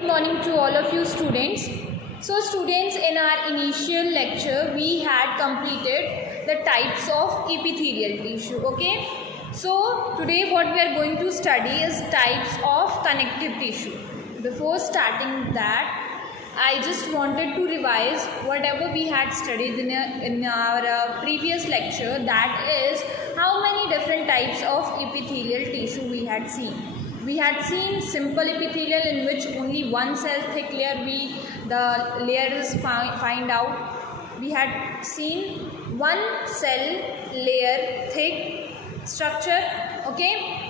Good morning to all of you students. So students, in our initial lecture we had completed the types of epithelial tissue. Okay, so today what we are going to study is types of connective tissue. Before starting that, I just wanted to revise whatever we had studied in our previous lecture, that is how many different types of epithelial tissue we had seen. We had seen simple epithelial, in which only one cell thick layer the layer is find out. We had seen one cell layer thick structure. Okay,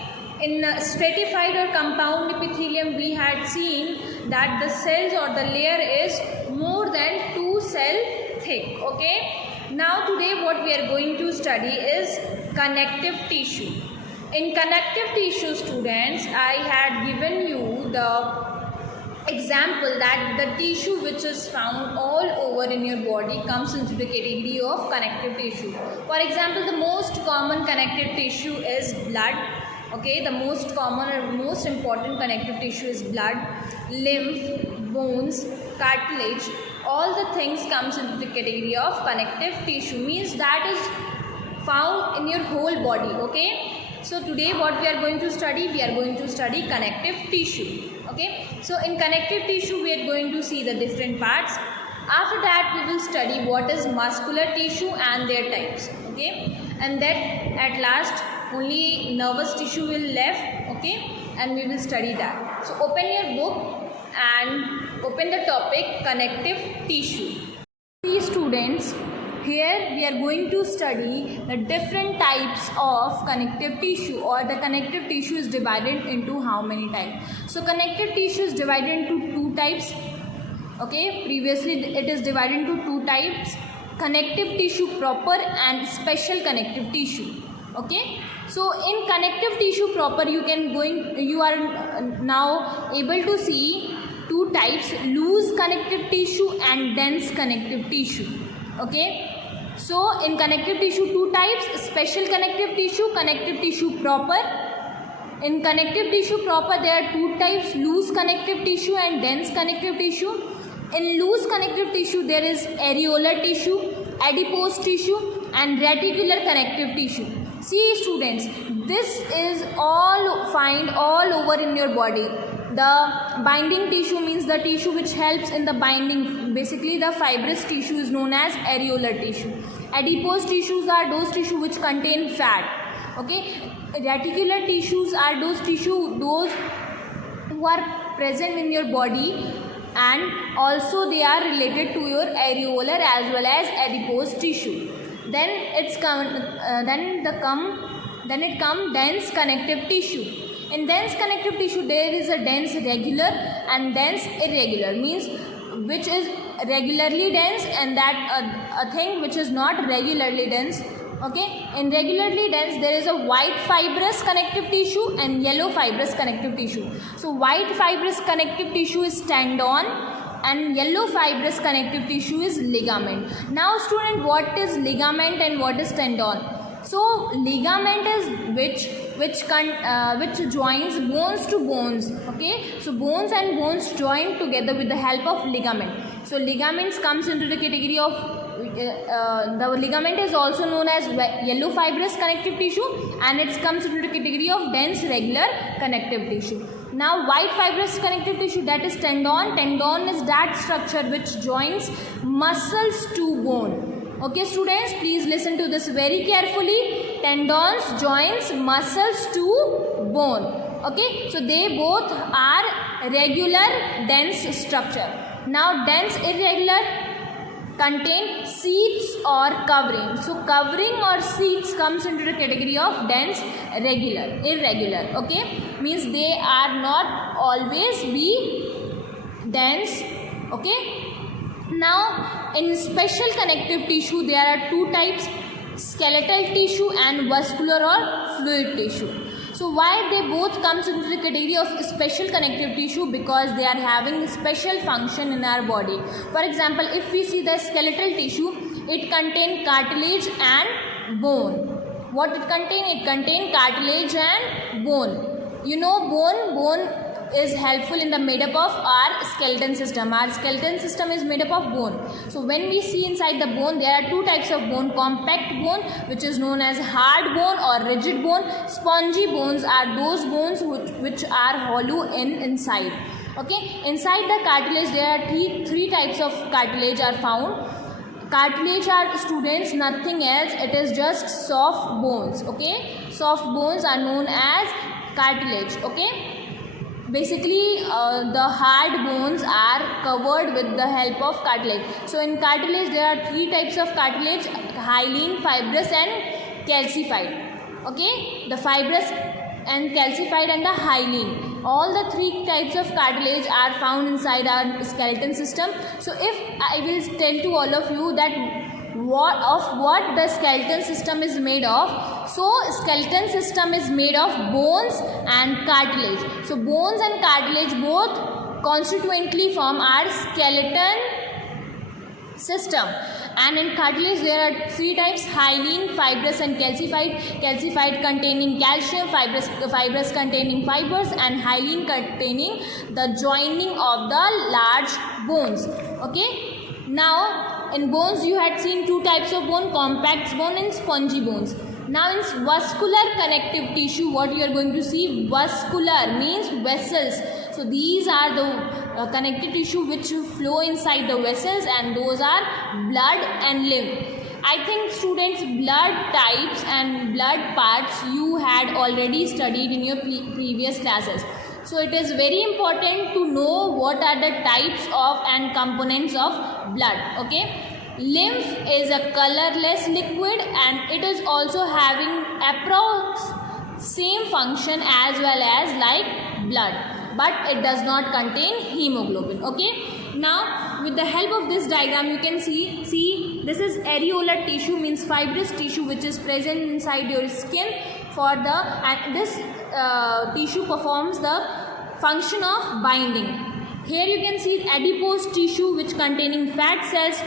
in stratified or compound epithelium we had seen that the cells or the layer is more than 2 cell thick. Okay, now today what we are going to study is connective tissue. In connective tissue, students, I had given you the example that the tissue which is found all over in your body comes into the category of connective tissue. For example, the most common connective tissue is blood. Okay, the most common or most important connective tissue is blood, lymph, bones, cartilage. All the things comes into the category of connective tissue, means that is found in your whole body. Okay, so today what we are going to study, we are going to study connective tissue. Okay, so in connective tissue we are going to see the different parts. After that we will study what is muscular tissue and their types. Okay, and then at last only nervous tissue will left. Okay, and we will study that. So open your book and open the topic connective tissue. See students, here we are going to study the different types of connective tissue, or the connective tissue is divided into how many types. So connective tissue is divided into 2 types. Okay, previously it is divided into 2 types: connective tissue proper and special connective tissue. Okay, so in connective tissue proper you are now able to see 2 types: loose connective tissue and dense connective tissue. Okay, so in connective tissue 2 types: special connective tissue proper. In connective tissue proper there are 2 types: loose connective tissue and dense connective tissue. In loose connective tissue there is areolar tissue, adipose tissue and reticular connective tissue. See students, this is all find all over in your body. The binding tissue means the tissue which helps in the binding. Basically the fibrous tissue is known as areolar tissue. Adipose tissues are those tissue which contain fat. Okay, reticular tissues are those who are present in your body, and also they are related to your areolar as well as adipose tissue. Then it come dense connective tissue. In dense connective tissue there is a dense regular and dense irregular, means which is regularly dense and that a thing which is not regularly dense. Okay, in regularly dense there is a white fibrous connective tissue and yellow fibrous connective tissue. So white fibrous connective tissue is tendon and yellow fibrous connective tissue is ligament. Now student, what is ligament and what is tendon? So ligament is which joins bones to bones. Okay, so bones and bones join together with the help of ligament. So ligaments comes into the category of the ligament is also known as yellow fibrous connective tissue, and it comes into the category of dense regular connective tissue. Now white fibrous connective tissue, that is tendon. Tendon is that structure which joins muscles to bone. Okay students, please listen to this very carefully. Tendons joins muscles to bone. Okay, so they both are regular dense structure. Now dense irregular contain sheaths or covering. So covering or sheaths comes into the category of dense irregular. Okay, means they are not always be dense. Okay, now in special connective tissue there are 2 types: skeletal tissue and vascular or fluid tissue. So why they both comes into the category of special connective tissue? Because they are having special function in our body. For example, if we see the skeletal tissue, it contains cartilage and bone. What it contain? It contain cartilage and bone. You know bone is helpful in the made up of our skeleton system. Our skeleton system is made up of bone. So when we see inside the bone, there are two types of bone: compact bone, which is known as hard bone or rigid bone. Spongy bones are those bones which are hollow inside. Okay, inside the cartilage there are three types of cartilage are found. Cartilage are, students, nothing else, it is just soft bones. Okay, soft bones are known as cartilage. Okay, basically the hard bones are covered with the help of cartilage. So in cartilage there are three types of cartilage: hyaline, fibrous and calcified. Okay, the fibrous and calcified and the hyaline, all the three types of cartilage are found inside our skeleton system. So if I will tell to all of you that what the skeleton system is made of, so skeleton system is made of bones and cartilage. So bones and cartilage both constituently form our skeleton system. And in cartilage there are three types: hyaline, fibrous and calcified. Calcified containing calcium, fibrous containing fibers, and hyaline containing the joining of the large bones. Okay, now in bones you had seen two types of bone: compact bone and spongy bones. Now in vascular connective tissue, what you are going to see, vascular means vessels. So these are the connective tissue which flow inside the vessels, and those are blood and lymph. I think students, blood types and blood parts you had already studied in your previous classes. So it is very important to know what are the types of and components of blood. Okay, lymph is a colorless liquid and it is also having approx same function as well as like blood, but it does not contain hemoglobin. Okay, now with the help of this diagram you can see this is areolar tissue, means fibrous tissue which is present inside your skin and this tissue performs the function of binding. Here you can see adipose tissue which containing fat cells.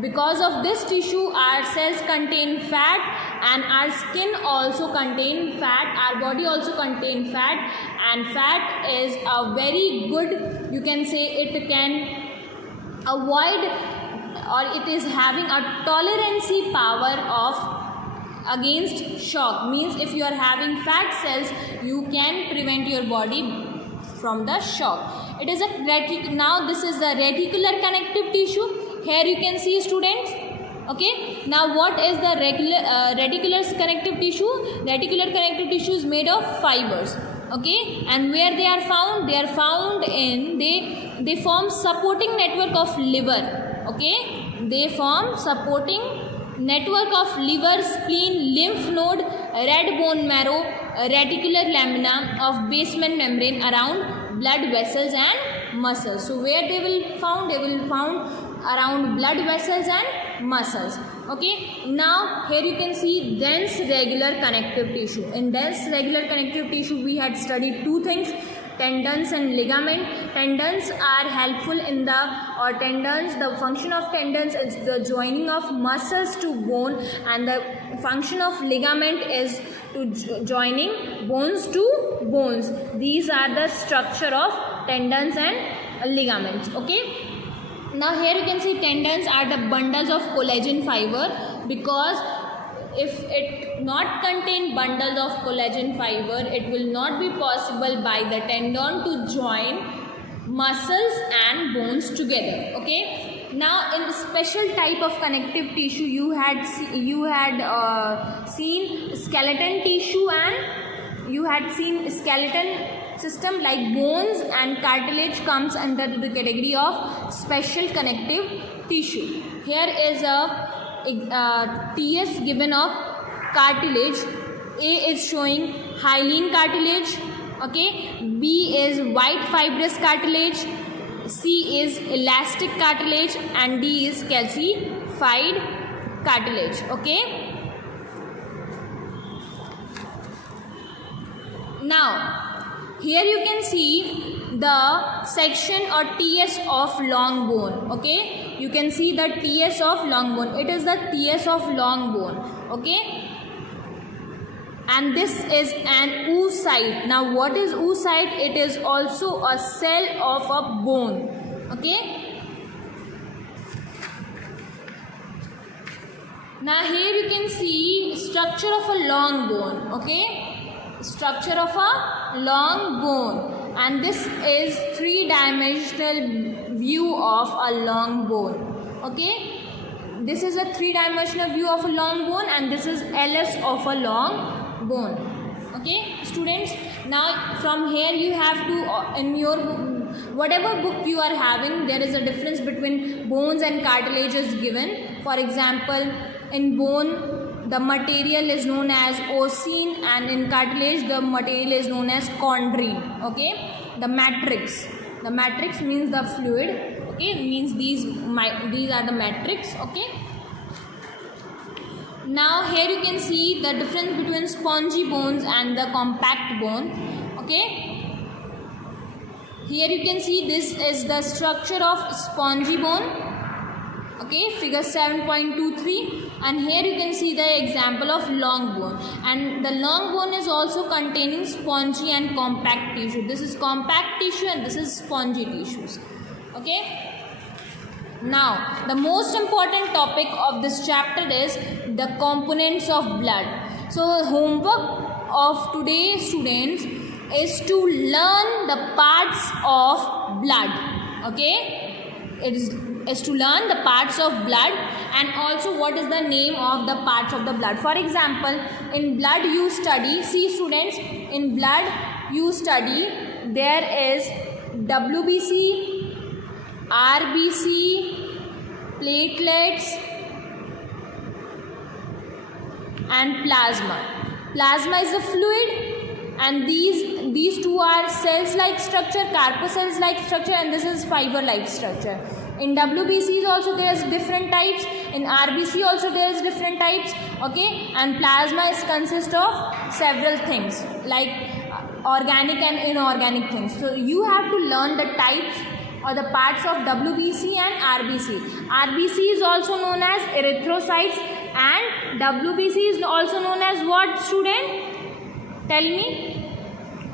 Because of this tissue our cells contain fat, and our skin also contain fat, our body also contain fat, and fat is a very good, you can say it can avoid, or it is having a tolerancy power of against shock. Means if you are having fat cells you can prevent your body from the shock. It is a now this is the reticular connective tissue. Here you can see, students. Okay, now what is the reticular connective tissue? Reticular connective tissue is made of fibers. Okay, and where they are found? They are found in they form supporting network of liver. Okay, they form supporting network of liver, spleen, lymph node, red bone marrow, reticular lamina of basement membrane around blood vessels and muscles. So where they will found? They will found around blood vessels and muscles. Okay, now here you can see dense regular connective tissue. In dense regular connective tissue we had studied two things: tendons and ligament. Tendons are helpful in the function of tendons is the joining of muscles to bone, and the function of ligament is to joining bones to bones. These are the structure of tendons and ligaments. Okay, now here you can see tendons are the bundles of collagen fiber, because if it not contain bundles of collagen fiber, it will not be possible by the tendon to join muscles and bones together. Okay, now in the special type of connective tissue you had seen skeleton tissue, and you had seen skeleton system like bones and cartilage comes under the category of special connective tissue. Here is a TS given of cartilage. A is showing hyaline cartilage. Okay, B is white fibrous cartilage, C is elastic cartilage, and D is calcified cartilage. Okay, now here you can see the section or TS of long bone. Okay, you can see the TS of long bone. It is the TS of long bone. Okay, and this is an oocyte. Now what is oocyte? It is also a cell of a bone. Okay, now here you can see structure of a long bone. Okay, structure of a long bone, and this is three-dimensional view of a long bone. Okay, this is a three-dimensional view of a long bone, and this is LS of a long bone. Okay students, now from here you have to in your whatever book you are having, there is a difference between bones and cartilages given. For example, in bone the material is known as ossein, and in cartilage the material is known as chondrine. Okay, the matrix means the fluid. Okay, means these are the matrix. Okay, now here you can see the difference between spongy bones and the compact bone. Okay, here you can see this is the structure of spongy bone. Okay, figure 7.23, and here you can see the example of long bone, and the long bone is also containing spongy and compact tissue. This is compact tissue and this is spongy tissues. Okay, now the most important topic of this chapter is the components of blood. So homework of today students is to learn the parts of blood. Okay, it is to learn the parts of blood, and also what is the name of the parts of the blood. For example, in blood you study, see students, in blood you study there is WBC, RBC, platelets and plasma. Plasma is a fluid, and these two are cells like structure, corpuscles like structure, and this is fiber like structure. In WBCs also there is different types, in RBC also there is different types. Okay, and plasma is consist of several things like organic and inorganic things. So you have to learn the types or the parts of WBC and RBC. RBC is also known as erythrocytes, and WBC is also known as what, student? Tell me.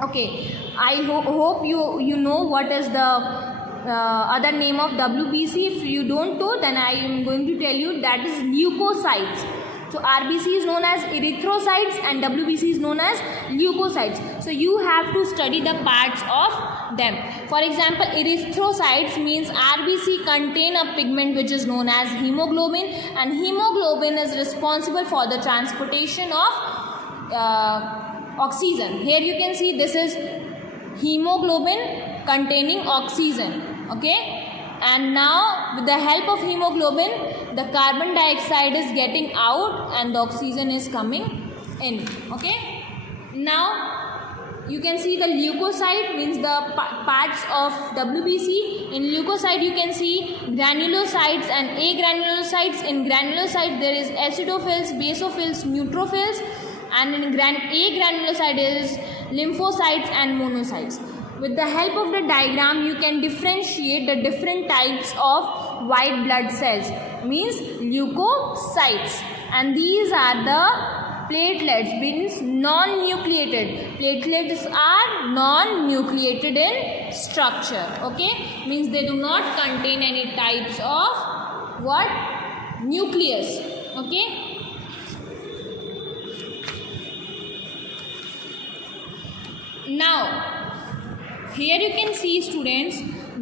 Okay, I hope you know what is the other name of WBC. If you don't know, then I am going to tell you, that is leukocytes. So RBC is known as erythrocytes and WBC is known as leukocytes. So you have to study the parts of them. For example, erythrocytes means RBC contain a pigment which is known as hemoglobin, and hemoglobin is responsible for the transportation of oxygen. Here you can see this is hemoglobin containing oxygen. Okay, and now with the help of hemoglobin the carbon dioxide is getting out and the oxygen is coming in. Okay, now you can see the leukocyte means the parts of WBC. In leukocyte you can see granulocytes and agranulocytes. In granulocyte there is acidophils, basophils, neutrophils, and in agranulocyte is lymphocytes and monocytes. With the help of the diagram you can differentiate the different types of white blood cells, means leukocytes, and these are the platelets, means non-nucleated. Platelets are non-nucleated in structure. Okay, means they do not contain any types of what? Nucleus. Okay, now here you can see students,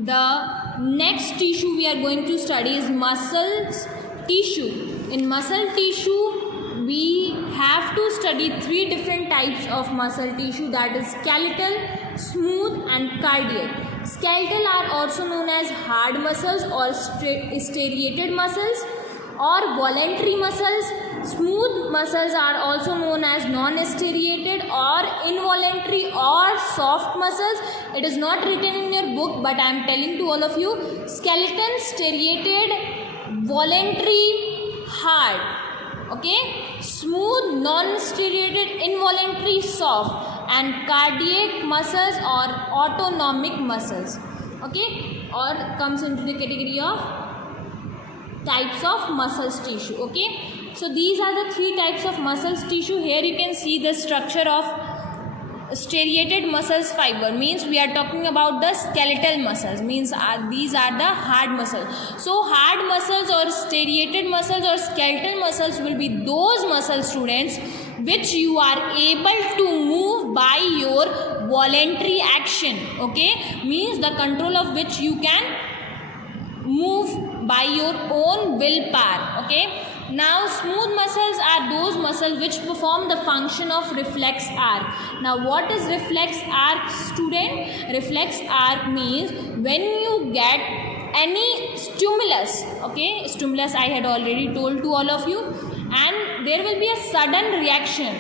the next tissue we are going to study is muscles tissue. In muscle tissue we have to study three different types of muscle tissue, that is skeletal, smooth and cardiac. Skeletal are also known as hard muscles or striated muscles or voluntary muscles. Smooth muscles are also known as non-striated or involuntary or soft muscles. It is not written in your book, but I am telling to all of you: skeleton, striated, voluntary, hard. Okay, smooth, non-striated, involuntary, soft, and cardiac muscles or autonomic muscles. Okay, or comes into the category of types of muscles tissue. Okay, So these are the three types of muscles tissue. Here you can see the structure of striated muscles fiber, means we are talking about the skeletal muscles, means these are the hard muscles. So hard muscles or striated muscles or skeletal muscles will be those muscles, students, which you are able to move by your voluntary action. Okay, means the control of which you can move by your own willpower. Okay, now smooth muscles are those muscles which perform the function of reflex arc. Now what is reflex arc, student? Reflex arc means when you get any stimulus, okay, stimulus I had already told to all of you, and there will be a sudden reaction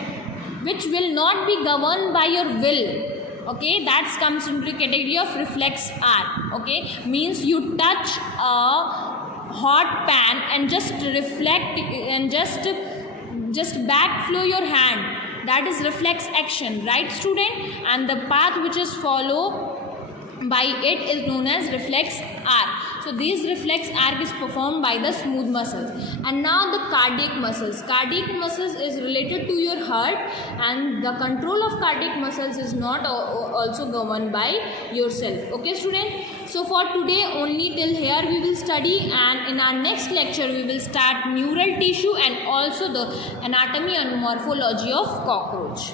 which will not be governed by your will. Okay, that comes into the category of reflex arc. Okay, means you touch a hot pan and just reflect and just backflow your hand, that is reflex action, right student? And the path which is followed by it is known as reflex arc. So this reflex arc is performed by the smooth muscles. And now the cardiac muscles. Cardiac muscles is related to your heart, and the control of cardiac muscles is not also governed by yourself. Okay student, so for today only till here we will study, and in our next lecture we will start neural tissue and also the anatomy and morphology of cockroach.